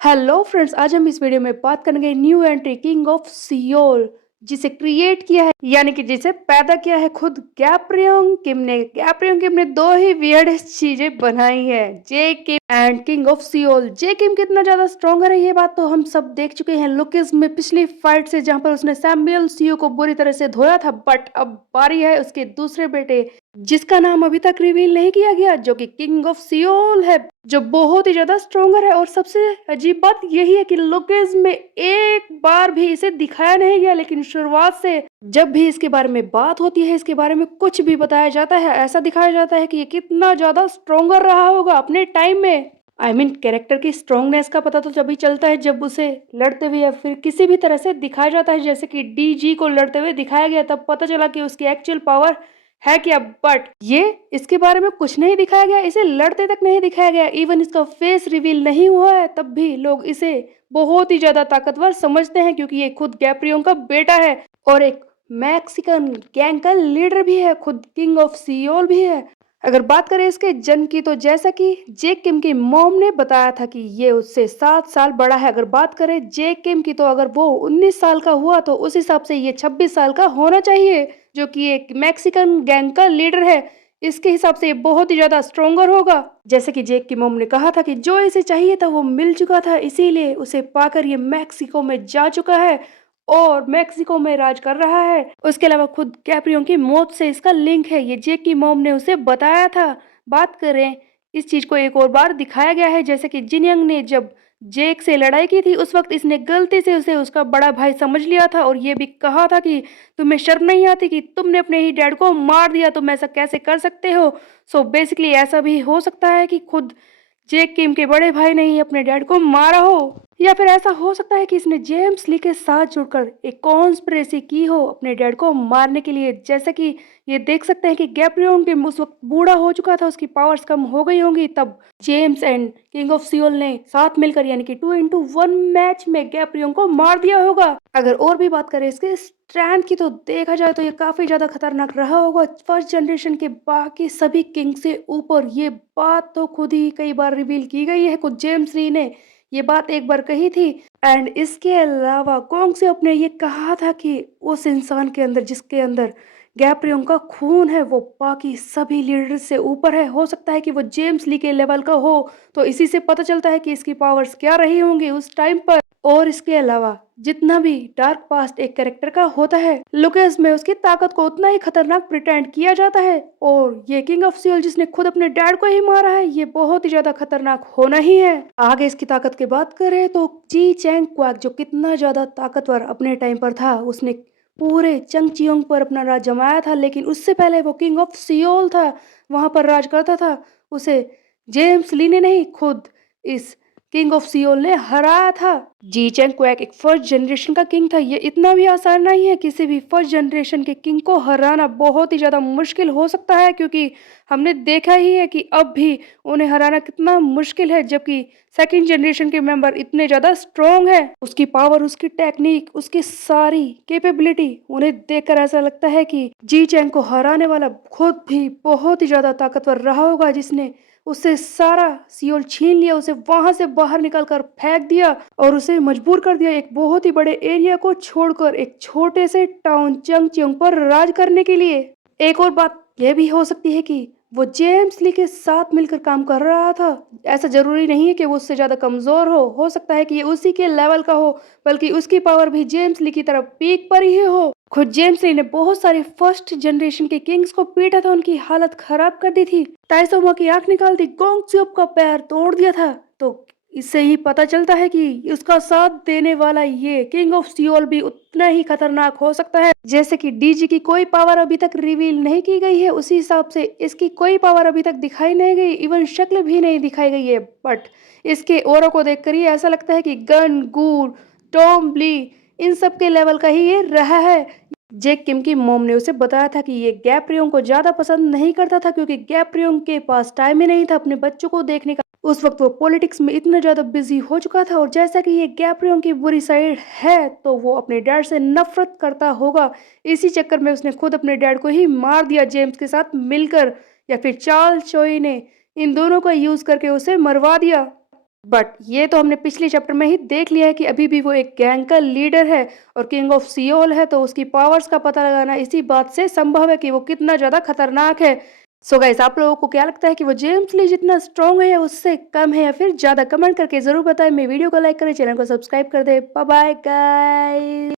Hello friends, आज हम इस वीडियो में बात करेंगे new entry king of Seoul, जिसे क्रिएट किया है यानी कि जिसे पैदा किया है खुद गैप्रियन किम ने। गैप्रियन किम ने दो ही वियर्डेस्ट चीजें बनाई है, जे किम एंड किंग ऑफ सियोल। जे किम कितना ज्यादा स्ट्रॉन्गर है ये बात तो हम सब देख चुके हैं लुकिस में पिछली फाइट से, जहां पर उसने सैमुअल सियो को बुरी तरह से धोया था। बट अब बारी है उसके दूसरे बेटे, जिसका नाम अभी तक रिवील नहीं किया गया, जो कि किंग ऑफ सियोल है, जो बहुत ही ज्यादा स्ट्रोंगर है। और सबसे अजीब बात यही है कि लुकेज में एक बार भी इसे दिखाया नहीं गया, लेकिन शुरुआत से जब भी इसके बारे में बात होती है, इसके बारे में कुछ भी बताया जाता है, ऐसा दिखाया जाता है कि ये कितना ज्यादा स्ट्रोंगर रहा होगा अपने टाइम में। कैरेक्टर की स्ट्रोंगनेस का पता तो तभी चलता है जब उसे लड़ते हुए या फिर किसी भी तरह से दिखाया जाता है, जैसे कि डीजी को लड़ते हुए दिखाया गया, तब पता चला कि उसकी एक्चुअल पावर है क्या। बट ये इसके बारे में कुछ नहीं दिखाया गया, इसे लड़ते तक नहीं दिखाया गया, इवन इसका फेस रिवील नहीं हुआ है, तब भी लोग इसे बहुत ही ज्यादा ताकतवर समझते हैं, क्योंकि ये खुद गैप्रियोन का बेटा है और एक मैक्सिकन गैंग का लीडर भी है, खुद किंग ऑफ सियोल भी है। अगर बात करें इसके जन्म की, तो जैसा कि जे किम की मॉम ने बताया था कि ये उससे 7 साल बड़ा है। अगर बात करें जे किम की, तो अगर वो 19 साल का हुआ तो उस हिसाब से ये 26 साल का होना चाहिए, जो कि एक मैक्सिकन गैंग का लीडर है। इसके हिसाब से ये बहुत ही ज्यादा स्ट्रोंगर होगा। जैसे कि जेक की मॉम ने कहा था कि जो इसे चाहिए था वो मिल चुका था, इसीलिए उसे पाकर ये मैक्सिको में जा चुका है और मैक्सिको में राज कर रहा है। उसके अलावा खुद कैप्रियोन की मौत से इसका लिंक है, ये जेक की मॉम ने उसे बताया था। बात करें इस चीज को एक और बार दिखाया गया है, जैसे कि जिनयंग ने जब जेक से लड़ाई की थी, उस वक्त इसने गलती से उसे उसका बड़ा भाई समझ लिया था और ये भी कहा था कि तुम्हें शर्म नहीं आती कि तुमने अपने ही डैड को मार दिया, तुम ऐसा कैसे कर सकते हो। सो बेसिकली ऐसा भी हो सकता है कि खुद जेक किम के बड़े भाई ने ही अपने डैड को मारा हो, या फिर ऐसा हो सकता है कि इसने जेम्स ली के साथ जुड़कर एक कॉन्स्पिरेसी की हो अपने डैड को मारने के लिए। जैसे कि ये देख सकते हैं कि गैप्रियन किम उस वक्त बूढ़ा हो चुका था, उसकी पावर्स कम हो गई होंगी, तब James and king of Seoul ने साथ मिलकर यानी कि 2-1 मैच में गैप्रियन को मार दिया होगा। अगर और भी बात करें इसके स्ट्रेंथ की, तो देखा जाए तो ये काफी ज्यादा खतरनाक रहा होगा फर्स्ट जनरेशन के बाकी सभी किंग से ऊपर। ये बात तो खुद ही कई बार रिवील की गई है, खुद जेम्स ली ने ये बात एक बार कही थी। एंड इसके अलावा गोंग से अपने ये कहा था कि उस इंसान के अंदर जिसके अंदर गैप्रियन का खून है, वो बाकी सभी लीडर से ऊपर है। हो सकता है कि वो जेम्स ली के लेवल का हो, तो इसी से पता चलता है कि इसकी पावर्स क्या रही होंगी उस टाइम पर। और इसके अलावा जितना भी डार्क पास्ट एक कैरेक्टर का होता है, लुकेस में उसकी ताकत को उतना ही खतरनाक प्रिटेंड किया जाता है। और ये किंग ऑफ सियोल जिसने खुद अपने डैड को ही मारा है, ये बहुत ही ज्यादा खतरनाक होना ही है। आगे इसकी ताकत की बात करें तो जी चैंग क्वाक जो कितना ज्यादा ताकतवर अपने टाइम पर था, उसने पूरे चंगचियोंग पर अपना राज जमाया था, लेकिन उससे पहले वो किंग ऑफ सियोल था, वहां पर राज करता था। उसे जेम्स ली ने नहीं, खुद इस किंग ऑफ सियोल ने हराया था। जी चैंग क्वैक एक फर्स्ट जनरेशन का किंग था, ये इतना भी आसान नहीं है। किसी भी फर्स्ट जनरेशन के किंग को हराना बहुत ही ज्यादा मुश्किल हो सकता है, क्योंकि हमने देखा ही है कि अब भी उन्हें हराना कितना मुश्किल है, जबकि सेकंड जनरेशन के मेंबर इतने ज्यादा स्ट्रॉन्ग है। उसकी पावर, उसकी टेक्निक, उसकी सारी कैपेबिलिटी उन्हें देखकर ऐसा लगता है कि जी चैंग को हराने वाला खुद भी बहुत ही ज्यादा ताकतवर रहा होगा, जिसने उससे सारा सियोल छीन लिया, उसे वहां से बाहर निकालकर फेंक दिया और उसे मजबूर कर दिया एक बहुत ही बड़े एरिया को छोड़कर एक छोटे से टाउन चंगचियोंग पर राज करने के लिए। एक और बात यह भी हो सकती है कि वो जेम्स ली के साथ मिलकर काम कर रहा था। ऐसा जरूरी नहीं है कि वो उससे ज्यादा कमजोर हो सकता है कि ये उसी के लेवल का हो, बल्कि उसकी पावर भी जेम्स ली की तरफ पीक पर ही हो। खुद जेम्स ली ने बहुत सारे फर्स्ट जनरेशन के किंग्स को पीटा था, उनकी हालत खराब कर दी थी, ताइसोमा की आंख निकाल दी, गोंगच्योप का पैर तोड़ दिया था। तो इससे ही पता चलता है कि उसका साथ देने वाला ये किंग ऑफ सियोल भी उतना ही खतरनाक हो सकता है। जैसे कि डीजी की कोई पावर अभी तक रिवील नहीं की गई है, उसी हिसाब से इसकी कोई पावर अभी तक दिखाई नहीं गई, इवन शक्ल भी नहीं दिखाई गई है। बट इसके औरों को देखकर ही ऐसा लगता है कि गन गूर टॉम ब्ली इन सब के लेवल का ही ये रहा है। जेक किम की मॉम ने उसे बताया था कि ये गैप्रियोन को ज्यादा पसंद नहीं करता था, क्योंकि गैप्रियोन के पास टाइम ही नहीं था अपने बच्चों को देखने का। उस वक्त वो पॉलिटिक्स में इतना ज्यादा बिजी हो चुका था, और जैसा कि ये गैप्रियोन की बुरी साइड है, तो वो अपने डैड से नफरत करता होगा। इसी चक्कर में उसने खुद अपने डैड को ही मार दिया जेम्स के साथ मिलकर, या फिर चार्ल्स चोई ने इन दोनों का यूज करके उसे मरवा दिया। बट ये तो हमने पिछले चैप्टर में ही देख लिया है कि अभी भी वो एक गैंग का लीडर है और किंग ऑफ सियोल है, तो उसकी पावर्स का पता लगाना इसी बात से संभव है कि वो कितना ज़्यादा खतरनाक है। सो गाइस, आप लोगों को क्या लगता है कि वो जेम्स ली जितना स्ट्रांग है या उससे कम है या फिर ज़्यादा? कमेंट करके ज़रूर बताएं। मैं वीडियो को लाइक करें, चैनल को सब्सक्राइब कर दे। Bye bye guys.